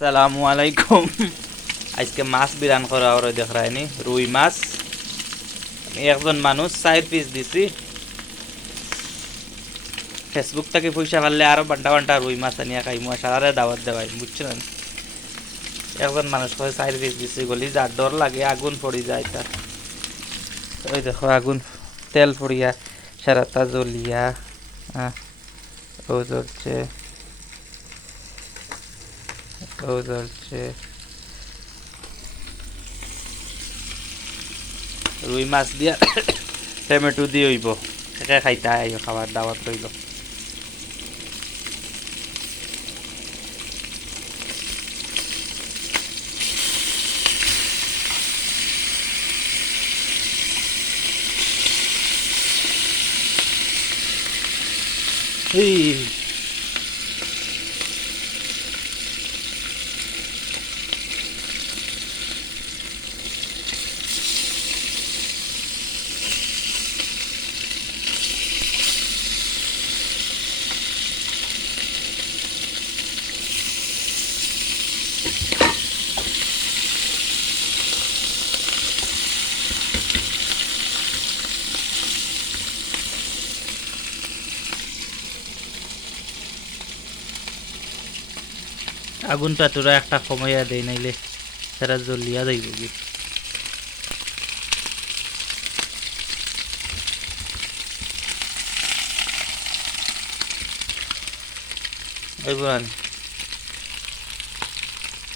সালামু আলাইকুম। আজকে মাছ বিরান করা ওরা দেখ রায়নি রুই মাছ। আমি একজন মানুষ 4 পিস দিছি। ফেসবুক থেকে পয়সা পারলে আরো বান্টা বান্টা রুই মাছ আনিয়া খাইমু, সারারে দাওয়াত দেওয়াই, বুঝছেন? একজন মানুষ করে 4 পিস দিছি, গলি যার ডর লাগে আগুন পড়ি যায় তার। ওই দেখো আগুন, তেল পড়িয়া সারাটা জ্বলিয়া ও জ্বলছে, ও জ্বলছে। রুই মাছ দিয়া টমেটো দিয়ে হইব, একে খাইতে আইও, খাবার দাওয়াত রইল। এই আগুনটা তোরা একটা কমাইয়া দেই, নাইলে সেটা জ্বলিয়া যাইব কি। ওই